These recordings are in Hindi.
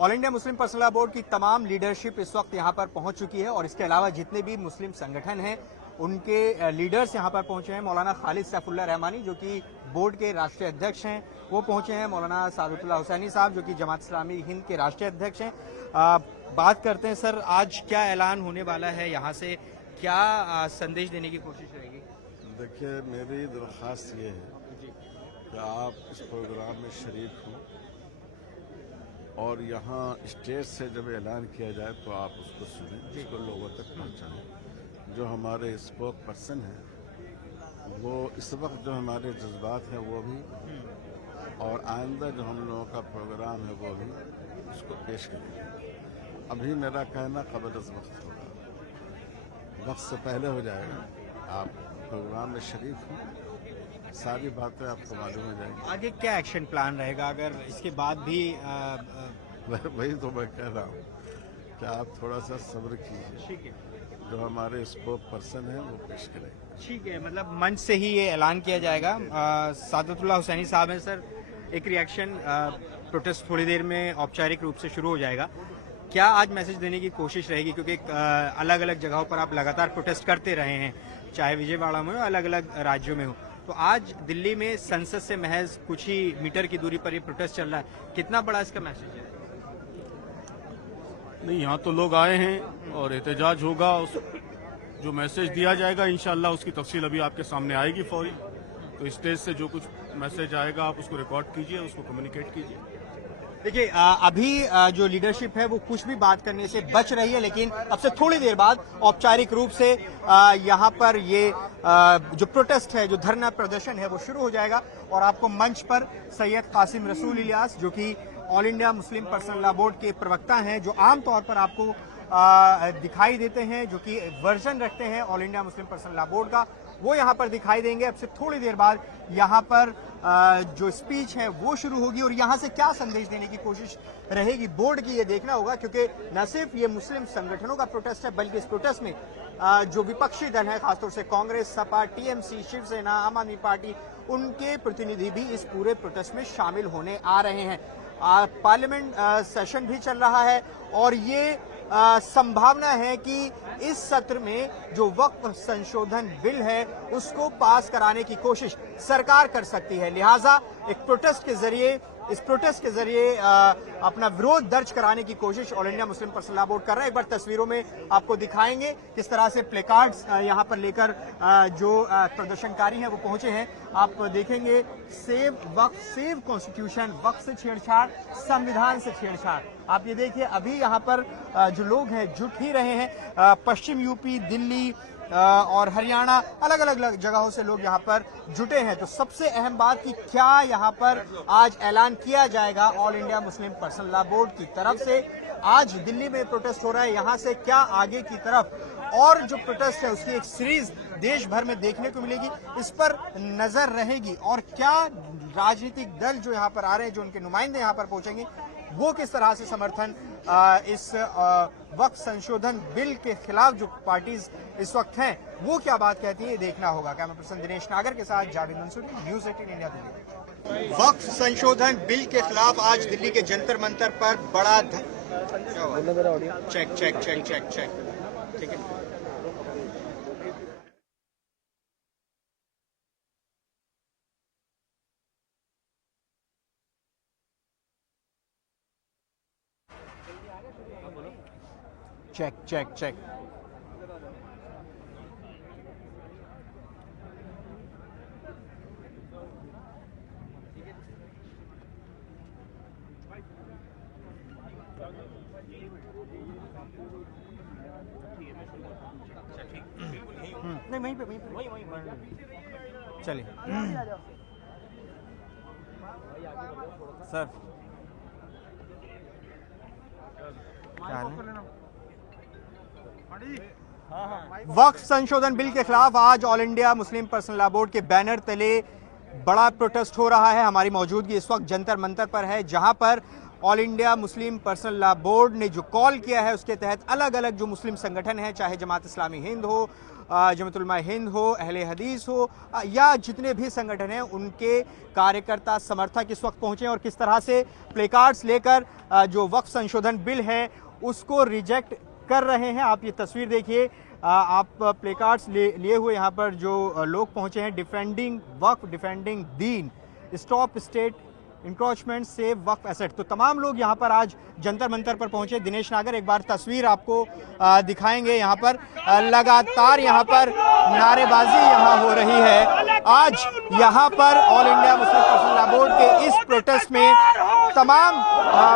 All India Muslim personal law board की तमाम लीडरशिप इस वक्त यहां पर पहुंच चुकी है और इसके अलावा जितने भी मुस्लिम संगठन हैं उनके लीडर्स यहां पर पहुंचे हैं। मौलाना खालिद सैफुल्लाह रहमानी जो कि बोर्ड के राष्ट्रीय अध्यक्ष हैं वो पहुंचे हैं। मौलाना सादतुल्लाह हुसैनी साहब जो कि जमात इस्लामी हिंद के राष्ट्रीय अध्यक्ष हैं। बात करते हैं सर, आज क्या ऐलान होने वाला है, यहाँ से क्या संदेश देने की कोशिश रहेगी? देखिए, मेरी दरख्वास्त ये है कि आप इस प्रोग्राम में शरीक हों और यहाँ स्टेज से जब ऐलान किया जाए तो आप उसको सुनें, उसको लोगों तक पहुँचाएं। जो हमारे स्पोक पर्सन हैं वो इस वक्त जो हमारे जज्बात हैं वो भी, और आइंदा जो हम लोगों का प्रोग्राम है वो भी उसको पेश करेंगे। अभी मेरा कहना क़ब्ल अज़ वक्त होगा, वक्त से पहले हो जाएगा। आप प्रोग्राम में शरीक हों, सारी बातें आपको मालूम हो जाएंगी। आगे क्या एक्शन प्लान रहेगा अगर इसके बाद भी? वही तो मैं कह रहा हूँ कि आप थोड़ा सा सब्र कीजिए। ठीक है, जो हमारे स्पोक पर्सन हैं वो पेश करेंगे। ठीक है, मतलब मंच से ही ये ऐलान किया जाएगा। सादतुल्लाह हुसैनी साहब हैं सर, एक रिएक्शन। प्रोटेस्ट थोड़ी देर में औपचारिक रूप से शुरू हो जाएगा, क्या आज मैसेज देने की कोशिश रहेगी? क्योंकि अलग अलग जगहों पर आप लगातार प्रोटेस्ट करते रहे हैं, चाहे विजयवाड़ा में हो, अलग अलग राज्यों में हो, तो आज दिल्ली में संसद से महज कुछ ही मीटर की दूरी पर ये प्रोटेस्ट चल रहा है, कितना बड़ा इसका मैसेज है? नहीं, यहाँ तो लोग आए हैं और एहतजाज होगा। जो मैसेज दिया जाएगा इंशाल्लाह उसकी तफसील अभी आपके सामने आएगी फौरी। तो स्टेज से जो कुछ मैसेज आएगा आप उसको रिकॉर्ड कीजिए, उसको कम्युनिकेट कीजिए। देखिए, अभी जो लीडरशिप है वो कुछ भी बात करने से बच रही है, लेकिन अब से थोड़ी देर बाद औपचारिक रूप से यहाँ पर ये जो प्रोटेस्ट है, जो धरना प्रदर्शन है वो शुरू हो जाएगा और आपको मंच पर सैयद कासिम रसूल इलियास जो कि all India Muslim personal law board के प्रवक्ता हैं, जो आमतौर पर आपको दिखाई देते हैं, जो कि वर्जन रखते हैं all India Muslim personal law board का, वो यहाँ पर दिखाई देंगे। अब से थोड़ी देर बाद यहाँ पर जो स्पीच है वो शुरू होगी और यहाँ से क्या संदेश देने की कोशिश रहेगी बोर्ड की, ये देखना होगा। क्योंकि न सिर्फ ये मुस्लिम संगठनों का प्रोटेस्ट है बल्कि इस प्रोटेस्ट में जो विपक्षी दल है, खासतौर से कांग्रेस, सपा, टीएमसी, शिवसेना, आम आदमी पार्टी, उनके प्रतिनिधि भी इस पूरे प्रोटेस्ट में शामिल होने आ रहे हैं। पार्लियामेंट सेशन भी चल रहा है और ये संभावना है कि इस सत्र में जो वक्फ संशोधन बिल है उसको पास कराने की कोशिश सरकार कर सकती है। लिहाजा एक प्रोटेस्ट के जरिए, इस प्रोटेस्ट के जरिए अपना विरोध दर्ज कराने की कोशिश all India Muslim personal law board कर रहा है। एक बार तस्वीरों में आपको दिखाएंगे किस तरह से प्लेकार्ड्स यहाँ पर लेकर जो प्रदर्शनकारी हैं वो पहुंचे हैं। आप देखेंगे, सेव वक्फ, सेव कॉन्स्टिट्यूशन, वक्फ से छेड़छाड़, संविधान से छेड़छाड़। आप ये देखिए, अभी यहाँ पर जो लोग हैं जुट ही रहे हैं। पश्चिम यूपी, दिल्ली और हरियाणा, अलग अलग जगहों से लोग यहाँ पर जुटे हैं। तो सबसे अहम बात कि क्या यहाँ पर आज ऐलान किया जाएगा all India Muslim personal law board की तरफ से। आज दिल्ली में प्रोटेस्ट हो रहा है, यहाँ से क्या आगे की तरफ और जो प्रोटेस्ट है उसकी एक सीरीज देश भर में देखने को मिलेगी, इस पर नजर रहेगी। और क्या राजनीतिक दल जो यहाँ पर आ रहे हैं, जो उनके नुमाइंदे यहाँ पर पहुंचेंगे, वो किस तरह से समर्थन इस वक्फ संशोधन बिल के खिलाफ जो पार्टीज इस वक्त हैं वो क्या बात कहती है, ये देखना होगा। कैमरा पर्सन दिनेश नागर के साथ जावेद मंसूरी, न्यूज़ 18 इंडिया दिल्ली। वक्फ संशोधन बिल के खिलाफ आज दिल्ली के जंतर मंतर पर बड़ा check check check check check, ठीक है। Check check check. नहीं, वहीं पे चलिए सर, क्या है? वक्फ संशोधन बिल के खिलाफ आज all India Muslim personal law board के बैनर तले बड़ा प्रोटेस्ट हो रहा है। हमारी मौजूदगी इस वक्त जंतर मंतर पर है, जहां पर all India Muslim personal law board ने जो कॉल किया है उसके तहत अलग अलग जो मुस्लिम संगठन हैं, चाहे जमात इस्लामी हिंद हो, जमात उलमा हिंद हो, अहले हदीस हो या जितने भी संगठन हैं उनके कार्यकर्ता समर्थक इस वक्त पहुंचे हैं और किस तरह से प्लेकार्ड्स लेकर जो वक्फ संशोधन बिल है उसको रिजेक्ट कर रहे हैं। आप ये तस्वीर देखिए, आप प्लेकार्ड्स लिए हुए यहाँ पर जो लोग पहुंचे हैं, डिफेंडिंग वक्फ, डिफेंडिंग दीन, स्टॉप स्टेट इंक्रोचमेंट, सेव वक्फ एसेट। तो तमाम लोग यहाँ पर आज जंतर मंतर पर पहुंचे। दिनेश नागर एक बार तस्वीर आपको दिखाएंगे। यहाँ पर लगातार यहाँ पर नारेबाजी यहाँ हो रही है। आज यहाँ पर all India Muslim personal law board के इस प्रोटेस्ट में तमाम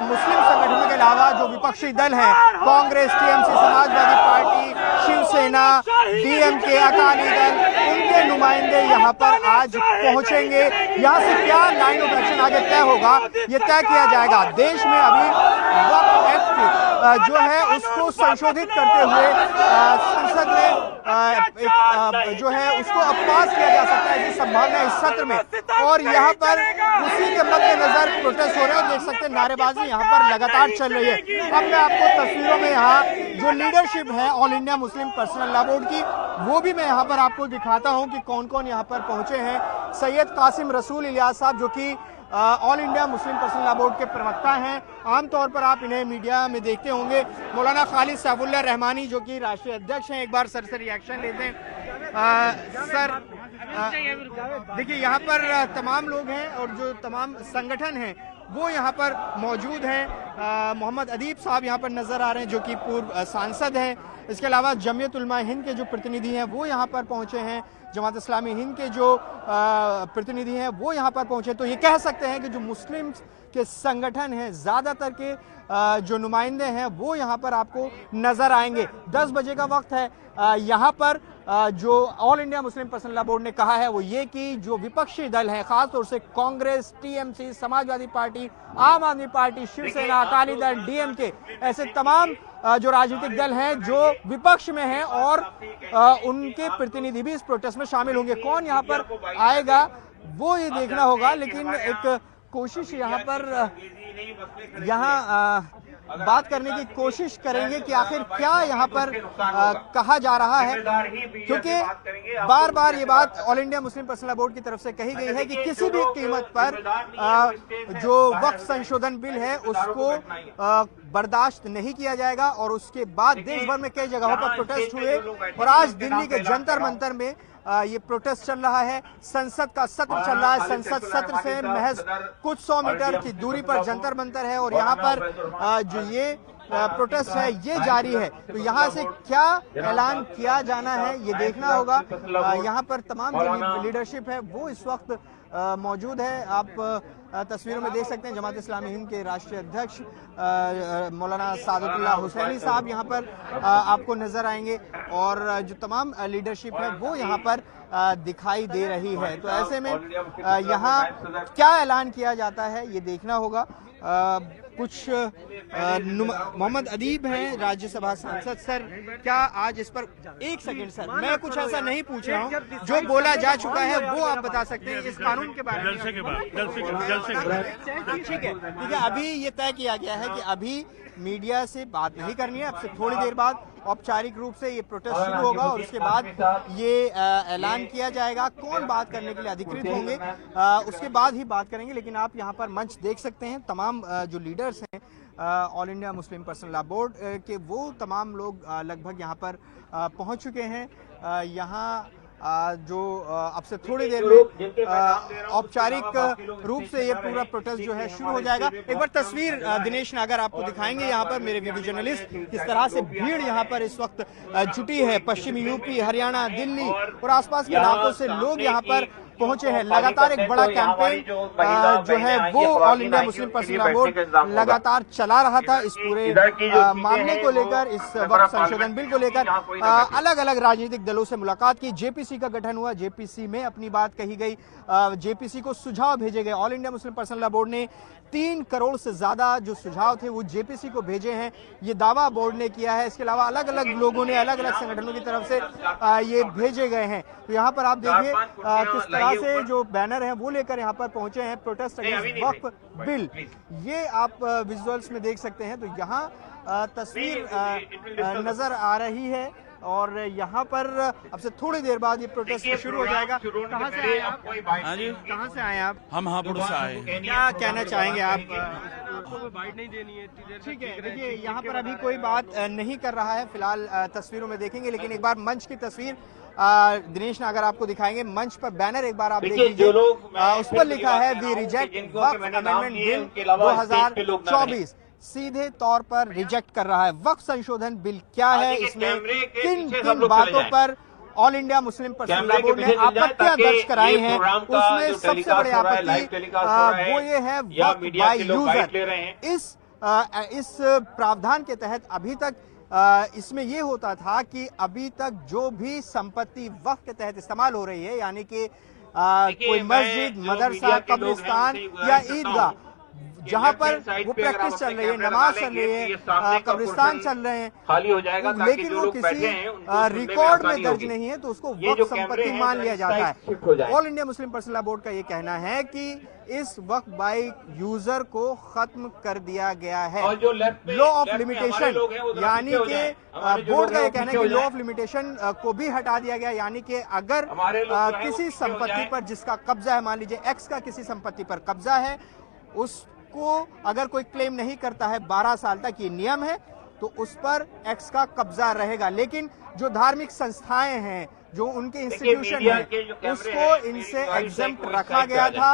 मुस्लिम संगठनों के अलावा जो विपक्षी दल हैं, कांग्रेस, टीएमसी, समाजवादी पार्टी, शिवसेना, डीएमके, अकाली दल, उनके नुमाइंदे यहाँ पर आज पहुंचेंगे। यहाँ से क्या लाइन ऑफ एक्शन आगे तय होगा, ये तय किया जाएगा। देश में अभी वक्फ एक्ट जो है उसको संशोधित करते हुए संसद में जो है उसको अब पास किया जा सकता है इस संभावना इस सत्र में। और यहाँ पर उसी के मद्देनजर प्रोटेस्ट हो रहे हैं। देख सकते हैं नारेबाजी यहाँ पर लगातार चल रही है। अब मैं आपको तस्वीरों में यहाँ जो लीडरशिप है all India Muslim personal law board की, वो भी मैं यहाँ पर आपको दिखाता हूँ कि कौन कौन यहाँ पर पहुंचे हैं। सैयद कासिम रसूल इलियास साहब जो कि all India Muslim personal law board के प्रवक्ता हैं, आमतौर पर आप इन्हें मीडिया में देखते होंगे। मौलाना खालिद सैफुल्लाह रहमानी जो कि राष्ट्रीय अध्यक्ष हैं, एक बार सर से रिएक्शन लेते हैं। सर देखिए यहाँ पर तमाम लोग हैं और जो तमाम संगठन हैं वो यहाँ पर मौजूद हैं। मोहम्मद अदीब साहब यहाँ पर नजर आ रहे हैं जो कि पूर्व सांसद हैं। इसके अलावा जमीयत उलमा हिंद के जो प्रतिनिधि हैं वो यहाँ पर पहुँचे हैं। जमात इस्लामी हिंद के जो प्रतिनिधि हैं वो यहाँ पर पहुँचे। तो ये कह सकते हैं कि जो मुस्लिम के संगठन हैं ज़्यादातर के जो नुमाइंदे हैं वो यहाँ पर आपको नज़र आएंगे। 10 बजे का वक्त है। यहाँ पर जो all India Muslim personal law board ने कहा है वो ये कि जो विपक्षी दल हैं, खासतौर से कांग्रेस, टीएमसी, समाजवादी पार्टी, आम आदमी पार्टी, शिवसेना, अकाली दल, डीएमके, ऐसे तमाम जो राजनीतिक दल हैं जो विपक्ष में हैं और उनके प्रतिनिधि भी इस प्रोटेस्ट में शामिल होंगे। कौन यहाँ पर आएगा वो ये देखना होगा, लेकिन एक कोशिश यहाँ पर बात करने की कोशिश करेंगे कि आखिर क्या यहाँ पर कहा जा रहा है, क्योंकि बार बार ये बात all India Muslim personal law board की तरफ से कही गई है कि किसी भी कीमत पर जो वक्फ संशोधन बिल है उसको बर्दाश्त नहीं किया जाएगा। और उसके बाद देश भर में कई जगहों पर प्रोटेस्ट हुए और आज दिल्ली के जंतर मंतर में ये प्रोटेस्ट चल रहा है। संसद का सत्र चल रहा है। संसद सत्र से महज कुछ 100 मीटर की दूरी पर जंतर मंतर है और यहाँ पर जो ये प्रोटेस्ट है ये जारी है। तो यहाँ से क्या ऐलान किया जाना है ये देखना होगा। यहाँ पर तमाम जो लीडरशिप है वो इस वक्त मौजूद है। आप तस्वीरों में देख सकते हैं जमात इस्लामी हिंद के राष्ट्रीय अध्यक्ष मौलाना सादतुल्लाह हुसैनी साहब यहाँ पर आपको नजर आएंगे और जो तमाम लीडरशिप है वो यहाँ पर दिखाई दे रही है। तो ऐसे में यहाँ क्या ऐलान किया जाता है ये देखना होगा। कुछ मोहम्मद अदीब हैं राज्यसभा सांसद। सर क्या आज इस पर एक सेकंड सर, मैं कुछ ऐसा नहीं पूछ रहा हूँ, जो बोला जा चुका है वो आप बता सकते हैं इस कानून के बारे में। ठीक है, अभी ये तय किया गया है कि अभी मीडिया से बात नहीं करनी है। अब से थोड़ी देर बाद औपचारिक रूप से ये प्रोटेस्ट शुरू होगा और उसके बाद ये ऐलान किया जाएगा कौन बात करने के लिए अधिकृत होंगे, उसके बाद ही बात करेंगे। लेकिन आप यहाँ पर मंच देख सकते हैं, तमाम जो लीडर्स हैं all India Muslim personal law board के वो तमाम लोग लगभग यहाँ पर पहुँच चुके हैं। यहाँ जो अब से थोड़ी देर में औपचारिक रूप से ये पूरा प्रोटेस्ट जो है शुरू हो जाएगा। एक बार तस्वीर दिनेश नागर आपको दिखाएंगे यहाँ पर, मेरे वीडियो जर्नलिस्ट, किस तरह से भीड़ यहाँ पर इस वक्त जुटी है। पश्चिमी यूपी, हरियाणा, दिल्ली और आसपास के इलाकों से लोग यहाँ पर पहुंचे हैं। लगातार एक बड़ा कैंपेन जो है वो all India Muslim personal law board लगातार चला रहा था इस पूरे मामले को लेकर, इस वक्फ संशोधन बिल को लेकर। अलग अलग राजनीतिक दलों से मुलाकात की, जेपीसी का गठन हुआ, जेपीसी में अपनी बात कही गई, जेपीसी को सुझाव भेजे गए। All India Muslim personal law board ने 3 करोड़ से ज्यादा जो सुझाव थे वो जेपीसी को भेजे हैं, ये दावा बोर्ड ने किया है। इसके अलावा अलग अलग लोगों ने अलग अलग संगठनों की तरफ से ये भेजे गए हैं। तो यहाँ पर आप देखिए किस तरह से जो बैनर हैं वो लेकर यहाँ पर पहुंचे हैं, प्रोटेस्ट अगेंस्ट वक्फ बिल, ये आप विजुअल्स में देख सकते हैं। तो यहाँ तस्वीर नजर आ रही है और यहाँ पर अब से थोड़ी देर बाद ये प्रोटेस्ट शुरू हो जाएगा। कहाँ से आए आप? हाँ जी, कहाँ से आए आप? हम हापुड़ से आए। क्या कहना चाहेंगे आप? बाइट नहीं देनी है। ठीक है, देखिए यहाँ पर अभी कोई बात नहीं कर रहा है, फिलहाल तस्वीरों में देखेंगे, लेकिन एक बार मंच की तस्वीर दिनेश नागर आपको दिखाएंगे। मंच पर बैनर एक बार आप देख लीजिए, उस पर लिखा है we reject Waqf amendment bill 2024। सीधे तौर पर रिजेक्ट कर रहा है। वक्फ संशोधन बिल क्या है, इसमें किन किन बातों पर all India Muslim personal law board ने आपत्तियां दर्ज कराई हैं, उसमें सबसे बड़ी आपत्ति वो ये है वक्फ बाय यूजर। इस प्रावधान के तहत अभी तक इसमें ये होता था कि अभी तक जो भी संपत्ति वक्फ के तहत इस्तेमाल हो रही है, यानी कि कोई मस्जिद, मदरसा, कब्रिस्तान या ईदगाह, जहां पर वो प्रैक्टिस चल रही है, नमाज चल रही है, कब्रिस्तान चल रहे हैं, खाली हो जाएगा, लेकिन वो किसी रिकॉर्ड में दर्ज नहीं है, तो उसको वक्फ संपत्ति मान लिया जाता है। All India Muslim personal law board का ये कहना है कि इस वक्फ बाय यूजर को खत्म कर दिया गया है। लॉ ऑफ लिमिटेशन, यानी कि बोर्ड का ये कहना है कि लॉ ऑफ लिमिटेशन को भी हटा दिया गया, यानी कि अगर किसी संपत्ति पर जिसका कब्जा है, मान लीजिए एक्स का किसी संपत्ति पर कब्जा है, उसको अगर कोई क्लेम नहीं करता है 12 साल तक, ये नियम है, तो उस पर एक्स का कब्जा रहेगा। लेकिन जो धार्मिक संस्थाएं हैं, जो उनके इंस्टीट्यूशन हैं, उसको इनसे एग्जेम्प्ट रखा गया था।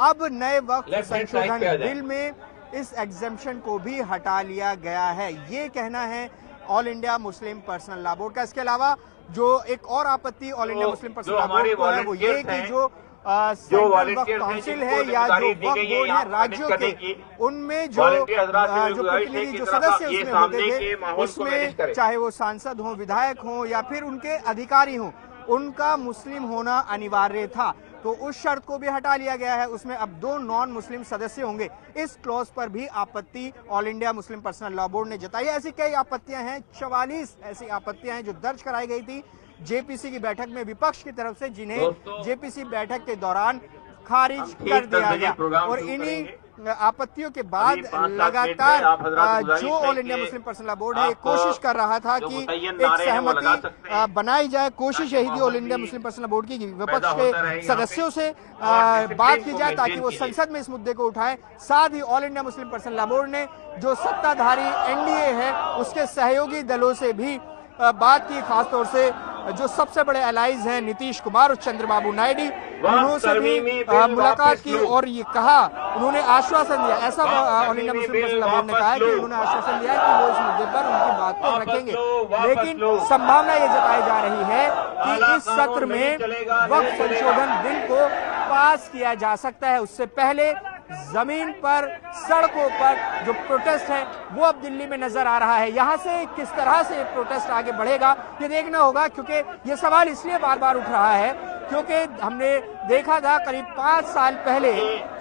अब नए वक्त संशोधन बिल में इस एग्जेम्पशन को भी हटा लिया गया है, ये कहना है all India Muslim personal law board का। इसके अलावा जो एक और आपत्ति all India Muslim personal law board को है, वो ये कि जो सेंट्रल वक्फ काउंसिल है या जो वक्फ बोर्ड है राज्यों के, उनमें जो प्रतिनिधि, जो सदस्य उसमें होते थे, उसमें चाहे वो सांसद हों, विधायक हों या फिर उनके अधिकारी हों, उनका मुस्लिम होना अनिवार्य था। तो उस शर्त को भी हटा लिया गया है, उसमें अब 2 नॉन मुस्लिम सदस्य होंगे। इस क्लॉज पर भी आपत्ति all India Muslim personal law board ने जताई। ऐसी कई आपत्तियां हैं, 44 ऐसी आपत्तियां हैं जो दर्ज कराई गई थी जेपीसी की बैठक में विपक्ष की तरफ से, जिन्हें जेपीसी बैठक के दौरान खारिज कर दिया गया। और इन्हीं आपत्तियों के बाद लगातार जो all India Muslim personal law board है कोशिश कर रहा था कि एक सहमति बनाई जाए। कोशिश यही थी all India Muslim personal law board की विपक्ष के सदस्यों से बात की जाए ताकि वो संसद में इस मुद्दे को उठाएं। साथ ही all India Muslim personal law board ने जो सत्ताधारी एनडीए है उसके सहयोगी दलों से भी बात की, खासतौर से जो सबसे बड़े एलाइज हैं नीतीश कुमार और चंद्रबाबू नायडू, उन्होंने भी मुलाकात की और ये कहा, उन्होंने आश्वासन दिया, ऐसा all India Muslim personal law board ने कहा कि उन्होंने आश्वासन दिया कि वो इस मुद्दे पर उनकी बात को रखेंगे। लेकिन संभावना ये जताई जा रही है कि इस सत्र में वक्फ संशोधन बिल को पास किया जा सकता है। उससे पहले जमीन पर, सड़कों पर जो प्रोटेस्ट है वो अब दिल्ली में नजर आ रहा है। यहाँ से किस तरह से प्रोटेस्ट आगे बढ़ेगा ये देखना होगा, क्योंकि ये सवाल इसलिए बार बार उठ रहा है क्योंकि हमने देखा था करीब 5 साल पहले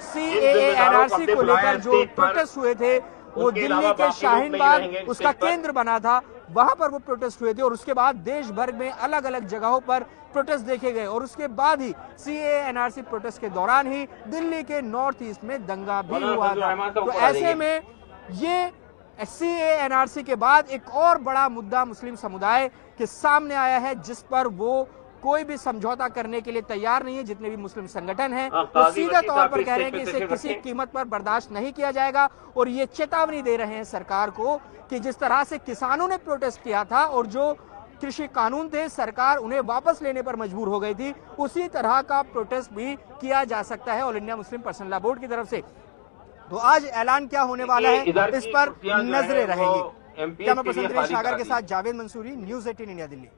CAA NRC को लेकर जो प्रोटेस्ट हुए थे, वो दिल्ली के शाहीन बाग उसका केंद्र बना था, वहां पर वो प्रोटेस्ट हुए थे और उसके बाद देश भर में अलग अलग जगहों पर प्रोटेस्ट देखे गए और उसके बाद ही CAA NRC प्रोटेस्ट के दौरान ही दिल्ली के नॉर्थ ईस्ट में दंगा भी हुआ था। तो ऐसे में ये CAA NRC के बाद एक और बड़ा मुद्दा मुस्लिम समुदाय के सामने आया है, जिस पर वो कोई भी समझौता करने के लिए तैयार नहीं है। जितने भी मुस्लिम संगठन हैं वो सीधे तौर पर कह रहे हैं कि इसे किसी कीमत पर बर्दाश्त नहीं किया जाएगा और ये चेतावनी दे रहे हैं सरकार को कि जिस तरह से किसानों ने प्रोटेस्ट किया था और जो कृषि कानून थे सरकार उन्हें वापस लेने पर मजबूर हो गई थी, उसी तरह का प्रोटेस्ट भी किया जा सकता है all India Muslim personal law board की तरफ से। तो आज ऐलान क्या होने वाला है इस पर नजरें रहेंगी। कैमरा पर्सन दिनेश नागर के साथ जावेद मंसूरी, न्यूज़ 18 इंडिया, दिल्ली।